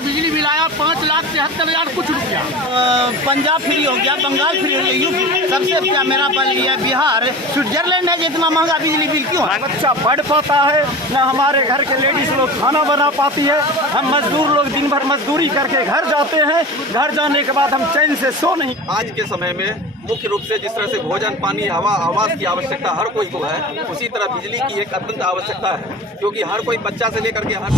बिजली बिल आया 5,73,000 कुछ रुपया। पंजाब फ्री हो गया, बंगाल फ्री हो गया, यूपी सबसे क्या मेरा पल लिया बिहार स्विट्जरलैंड है। जितना महंगा बिजली बिल क्यों है? बच्चा पढ़ पाता है न हमारे घर के लेडीज लोग खाना बना पाती है। हम मजदूर लोग दिन भर मजदूरी करके घर जाते हैं, घर जाने के बाद हम चैन से सो नहीं। आज के समय में मुख्य रूप से जिस तरह से भोजन, पानी, हवा, आवास की आवश्यकता हर कोई को है, उसी तरह बिजली की एक अत्यंत आवश्यकता है, क्योंकि हर कोई बच्चा से लेकर के हर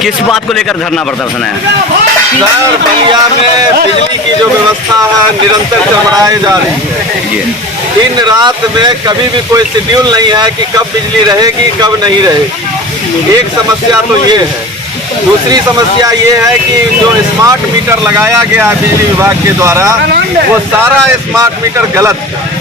किस बात को लेकर धरना प्रदर्शन है? सर, बलिया में बिजली की जो व्यवस्था है निरंतर चरमराई जा रही है। दिन रात में कभी भी कोई शेड्यूल नहीं है कि कब बिजली रहेगी कब नहीं रहेगी। एक समस्या तो ये है। दूसरी समस्या ये है कि जो स्मार्ट मीटर लगाया गया है बिजली विभाग के द्वारा, वो सारा स्मार्ट मीटर गलत है।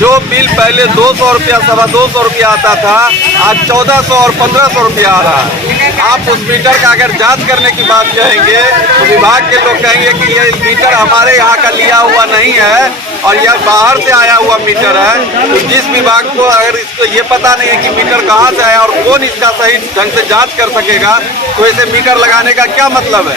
जो बिल पहले 200 रुपया, 225 रुपया आता था, आज 1400 और 1500 रुपया आ रहा है। आप उस मीटर का अगर जांच करने की बात कहेंगे तो विभाग के लोग कहेंगे कि ये मीटर हमारे यहाँ का लिया हुआ नहीं है और यह बाहर से आया हुआ मीटर है। तो जिस विभाग को अगर इसको ये पता नहीं है कि मीटर कहाँ से आया और कौन इसका सही ढंग से जांच कर सकेगा, तो ऐसे मीटर लगाने का क्या मतलब है?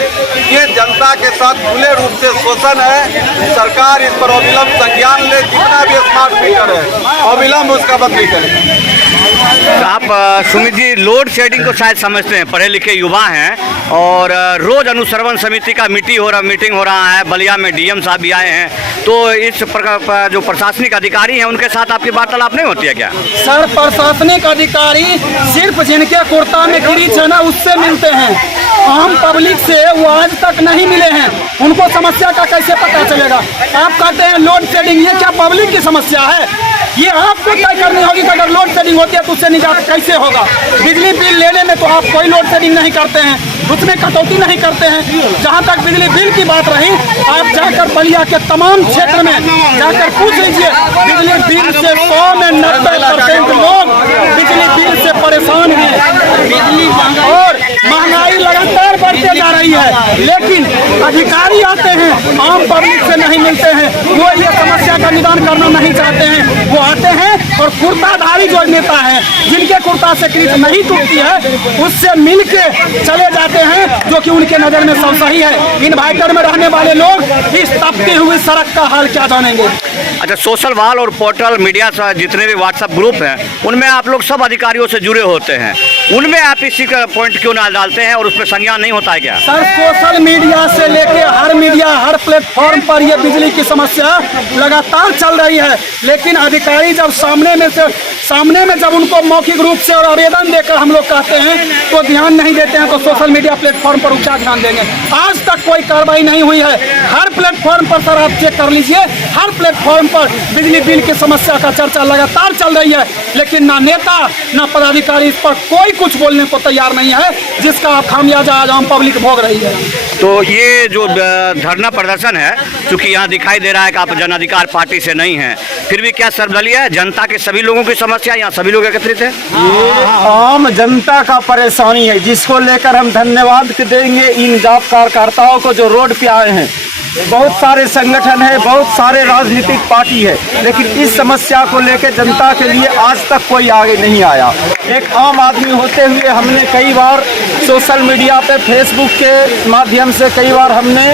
ये जनता के साथ खुले रूप से शोषण है। सरकार इस पर अविलंब संज्ञान ले, जितना भी स्मार्ट मीटर है अविलंब उसका बदली करे। आप सुमित जी लोड शेडिंग को शायद समझते हैं, पढ़े लिखे युवा हैं और रोज अनुश्रवण समिति का मीटिंग हो रहा है। बलिया में डीएम साहब भी आए हैं, तो इस प्रकार जो प्रशासनिक अधिकारी हैं उनके साथ आपकी वार्तालाप नहीं होती है क्या? सर, प्रशासनिक अधिकारी सिर्फ जिनके कुर्ता में गिरीच है ना उससे मिलते हैं। आम पब्लिक से वो आज तक नहीं मिले हैं। उनको समस्या का कैसे पता चलेगा? आप कहते हैं लोड शेडिंग, ये क्या पब्लिक की समस्या है? ये आपको तय करनी होगी कि अगर लोड शेडिंग होती है तो उससे निजात कैसे होगा। बिजली बिल लेने में तो आप कोई लोड शेडिंग नहीं करते हैं, उसमें कटौती नहीं करते हैं। जहाँ तक बिजली बिल की बात रही, आप जाकर बलिया के तमाम क्षेत्र में जाकर पूछ लीजिए, बिजली बिल से 100 में 90% लोग बिजली बिल से परेशान हैं। बिजली और महंगाई लगातार बढ़ते जा रही है, लेकिन अधिकारी आते हैं आम पब्लिक से नहीं मिलते हैं। वो ये समस्या का निदान करना नहीं चाहते हैं। वो आते हैं और कुर्ताधारी जो नेता है जिनके कुर्ता से क्रीच नहीं टूटती है उससे मिल के चले जाते हैं, जो कि उनके नज़र में सब सही है। इन्वाइटर में रहने वाले लोग इस तपती हुई सड़क का हाल क्या जानेंगे? अच्छा, सोशल वॉल और पोर्टल मीडिया जितने भी व्हाट्सएप ग्रुप हैं उनमें आप लोग सब अधिकारियों से जुड़े होते हैं, उनमें आप इसी का पॉइंट क्यों ना डालते हैं और उस पर संज्ञान नहीं होता है क्या? सर, सोशल मीडिया से लेके हर मीडिया, हर प्लेटफॉर्म पर ये बिजली की समस्या लगातार चल रही है, लेकिन अधिकारी जब सामने में जब उनको मौखिक रूप से और आवेदन देकर हम लोग कहते हैं तो ध्यान नहीं देते हैं। तो सोशल मीडिया प्लेटफॉर्म पर क्या ध्यान देंगे? आज तक कोई कार्रवाई नहीं हुई है। हर प्लेटफॉर्म पर सर आप चेक कर लीजिए, हर प्लेटफॉर्म पर बिजली बिल की समस्या का चर्चा लगातार चल रही है, लेकिन ना नेता ना पदाधिकारी इस पर कोई कुछ बोलने को तैयार नहीं है, जिसका आप खामियाजा आज आम पब्लिक भोग रही है। तो ये जो धरना प्रदर्शन है, चूंकि यहाँ दिखाई दे रहा है कि आप जन अधिकार पार्टी से नहीं हैं, फिर भी क्या सर्वदलीय है? जनता के सभी लोगों की समस्या यहाँ सभी लोग एकत्रित है। ये आम जनता का परेशानी है, जिसको लेकर हम धन्यवाद देंगे इन जाप कार्यकर्ताओं को जो रोड पे आए हैं। बहुत सारे संगठन है, बहुत सारे राजनीतिक पार्टी है, लेकिन इस समस्या को लेकर जनता के लिए आज तक कोई आगे नहीं आया। एक आम आदमी होते हुए हमने कई बार सोशल मीडिया पे, फेसबुक के माध्यम से कई बार हमने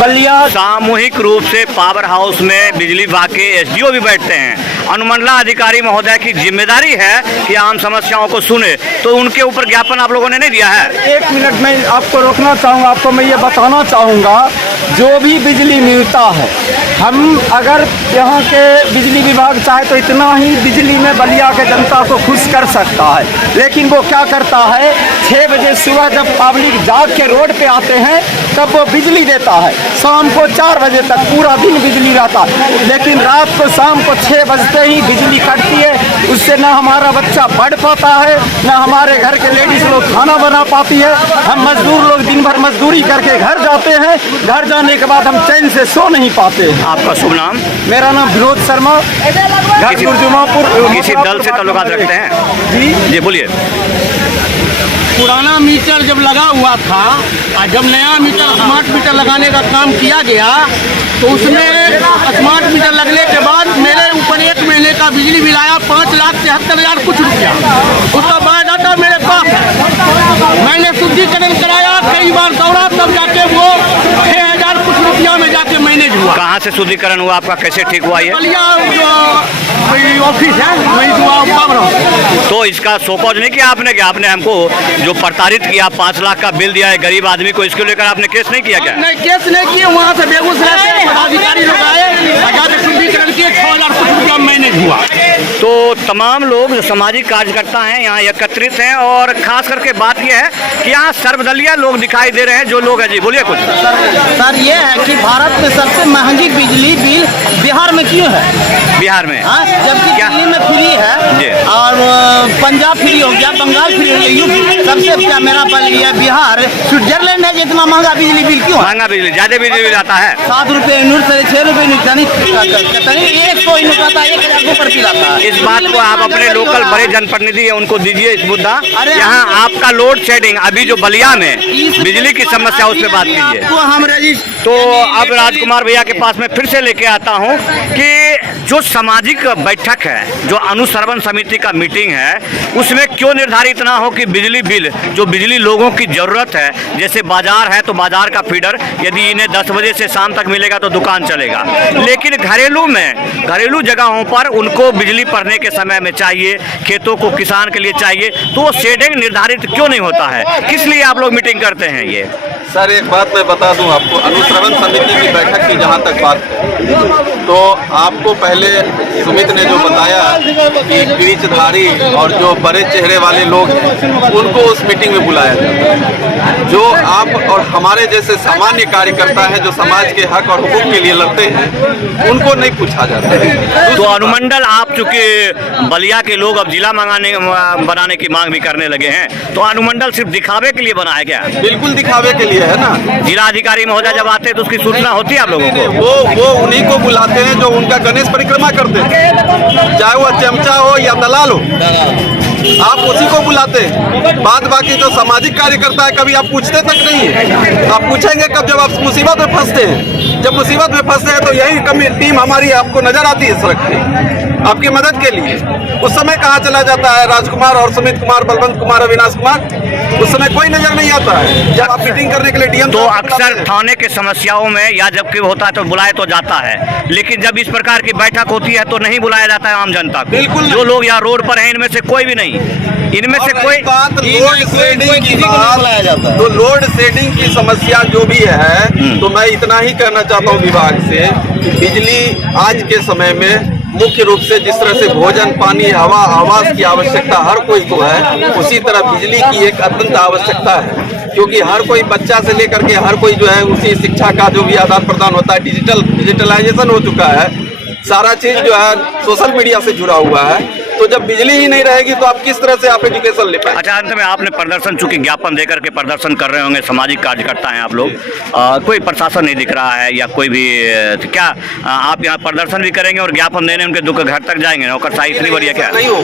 बलिया सामूहिक रूप से पावर हाउस में बिजली विभाग के एसडीओ भी बैठते हैं। अनुमंडलाधिकारी महोदय की जिम्मेदारी है कि आम समस्याओं को सुने, तो उनके ऊपर ज्ञापन आप लोगों ने नहीं दिया है। 1 मिनट में आपको रोकना चाहूँगा, आपको मैं ये बताना चाहूँगा, जो भी बिजली मिलता है, हम अगर यहाँ के बिजली विभाग चाहे तो इतना ही बिजली में बलिया के जनता को खुश कर सकता है, लेकिन वो क्या करता है, 6 बजे सुबह जब पब्लिक जाग के रोड पे आते हैं तब वो बिजली देता है, शाम को 4 बजे तक पूरा दिन बिजली रहता है, लेकिन रात को शाम को 6 बजते ही बिजली कटती है। उससे ना हमारा बच्चा पढ़ पाता है, ना हमारे घर के लेडीज़ लोग खाना बना पाती है। हम मजदूर लोग दिन भर मजदूरी करके घर जाते हैं, घर जाने के बाद हम चैन से सो नहीं पाते। आपका शुभ नाम? मेरा नाम विनोद शर्मा, घर गुरजुमापुर। किसी दल से ताल्लुकात रखते हैं? जी बोलिए। पुराना मीटर जब लगा हुआ था और जब नया मीटर स्मार्ट मीटर लगाने का काम किया गया तो उसमें स्मार्ट मीटर लगने के बाद मेरे ऊपर 1 महीने का बिजली बिल आया 5,73,000 कुछ रुपया। उसका बायोडाटा मेरे पास है, मैंने शुद्धिकरण कराया, कई बार दौड़ा, तब जाके वो 6,000 कुछ रुपया में जाके मैनेज हुआ। कहाँ से शुद्धिकरण हुआ आपका, कैसे ठीक हुआ ये? बलिया ऑफिस है, वही दुआ। तो इसका शोकॉज नहीं किया आपने? कि आपने हमको जो प्रताड़ित किया, 5 लाख का बिल दिया है गरीब आदमी को, इसको लेकर आपने केस नहीं किया क्या? नहीं, केस नहीं किए। वहाँ से बेगूसराय से पदाधिकारी लोग आए, आजाद शुद्धिकरण किए, 6,000 कुछ रुपया मैनेज हुआ। तो तमाम लोग जो सामाजिक कार्यकर्ता हैं यहाँ एकत्रित हैं, और खास करके बात यह है कि यहाँ सर्वदलीय लोग दिखाई दे रहे हैं। जो लोग हैं, जी बोलिए कुछ। सर ये है कि भारत में सबसे महंगी बिजली बिल बिहार में क्यों है? बिहार में? हाँ, जबकि क्या? दिल्ली में फ्री है और पंजाब फ्री हो गया, बंगाल फ्री हो गया, यूपी सबसे क्या मेरा पल लिया बिहार स्विट्जरलैंड है। जितना महंगा बिजली बिल क्यों है? महंगा बिजली, ज्यादा बिजली बिल आता है। 7 रुपये यूनिट, 6 रुपये यूनिट, 100 यूनिट आता है, 1,000 ऊपर बिल आता है। इस बात को आप अपने लोकल बड़े जनप्रतिनिधि है उनको दीजिए इस मुद्दा। यहाँ आपका लोड शेडिंग अभी जो बलिया में बिजली की समस्या, उस पर बात कीजिए। तो अब राजकुमार भैया के पास में फिर से लेके आता हूँ कि जो सामाजिक बैठक है, जो अनुश्रवण समिति का मीटिंग है, उसमें क्यों निर्धारित ना हो कि बिजली बिल, जो बिजली लोगों की ज़रूरत है, जैसे बाजार है तो बाजार का फीडर यदि इन्हें 10 बजे से शाम तक मिलेगा तो दुकान चलेगा, लेकिन घरेलू जगहों पर उनको बिजली पड़ने के समय में चाहिए, खेतों को किसान के लिए चाहिए, तो वो शेडिंग निर्धारित क्यों नहीं होता है? किस लिए आप लोग मीटिंग करते हैं? ये सर एक बात मैं बता दूं आपको, अनुश्रवण समिति की बैठक की जहां तक बात है, तो आपको पहले सुमित ने जो बताया कि पीड़ितधारी और जो बड़े चेहरे वाले लोग हैं उनको उस मीटिंग में बुलाया जाता है। जो आप और हमारे जैसे सामान्य कार्यकर्ता हैं जो समाज के हक और हुकूक के लिए लड़ते हैं, उनको नहीं पूछा जाता है। तो अनुमंडल, आप चूंकि बलिया के लोग अब जिला बनाने की मांग भी करने लगे हैं, तो अनुमंडल सिर्फ दिखावे के लिए बना है क्या? बिल्कुल दिखावे के लिए है ना। जिलाधिकारी महोदय जब आते हैं तो उसकी सूचना होती है आप लोगों को? वो उन्हीं को बुलाते हैं जो उनका गणेश परिक्रमा करते हैं, चाहे वो चमचा हो या दलाल हो, आप उसी को बुलाते हैं। बाद बाकी जो सामाजिक कार्यकर्ता है कभी आप पूछते तक नहीं है। आप पूछेंगे कब? जब आप मुसीबत में फंसते हैं। जब मुसीबत में फंसते हैं तो यही कमी टीम हमारी आपको नजर आती है सड़क पे आपकी मदद के लिए। उस समय कहाँ चला जाता है राजकुमार और सुमित कुमार, बलवंत कुमार, अविनाश कुमार? उस समय कोई नजर नहीं आता है। जब आप मीटिंग करने के लिए डीएम तो अक्सर थाने के समस्याओं में या जब कोई होता है तो बुलाया तो जाता है, लेकिन जब इस प्रकार की बैठक होती है तो नहीं बुलाया जाता है आम जनता को। बिल्कुल जो लोग यहाँ रोड पर हैं इनमें से कोई भी नहीं, इनमें से कोई बात लोड शेडिंग की बात, तो लोड शेडिंग की समस्या जो भी है, तो मैं इतना ही कहना चाहता हूँ विभाग से कि बिजली आज के समय में मुख्य रूप से जिस तरह से भोजन, पानी, हवा, आवास की आवश्यकता हर कोई को है, उसी तरह बिजली की एक अत्यंत आवश्यकता है, क्योंकि हर कोई बच्चा से लेकर के हर कोई जो है उसी शिक्षा का जो भी आदान प्रदान होता है, डिजिटलाइजेशन हो चुका है, सारा चीज जो है सोशल मीडिया से जुड़ा हुआ है। तो तो जब बिजली ही नहीं रहेगी तो आप किस तरह से आप एजुकेशन ले पाएंगे? अच्छा, अंत में आपने प्रदर्शन, चूंकि ज्ञापन देकर के प्रदर्शन कर रहे होंगे, सामाजिक कार्यकर्ता हैं आप लोग, कोई प्रशासन नहीं दिख रहा है या कोई भी क्या आप यहाँ प्रदर्शन भी करेंगे और ज्ञापन देने उनके दुख घर तक जाएंगे? नौकरशाही इतनी बढ़िया क्या? नहीं हो,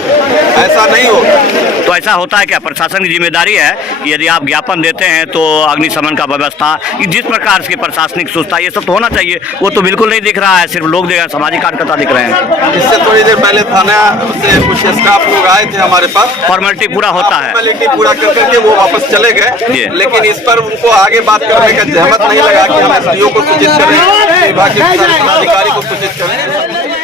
ऐसा नहीं हो। तो ऐसा होता है क्या? प्रशासन की जिम्मेदारी है कि यदि आप ज्ञापन देते हैं तो अग्निशमन का व्यवस्था, जिस प्रकार की प्रशासनिक सुस्ता, ये सब तो होना चाहिए, वो तो बिल्कुल नहीं दिख रहा है। सिर्फ लोग दिख रहे हैं, सामाजिक कार्यकर्ता दिख रहे हैं। इससे थोड़ी देर पहले थाना से कुछ स्टाफ लोग आए थे हमारे पास, फॉर्मेलिटी पूरा होता है, फॉर्मेलिटी पूरा करके वो वापस चले गए, लेकिन इस पर उनको आगे बात करने का जहमत नहीं लगा कि हम एसडीओ को सूचित करें, विभाग के अधिकारी को सूचित करें।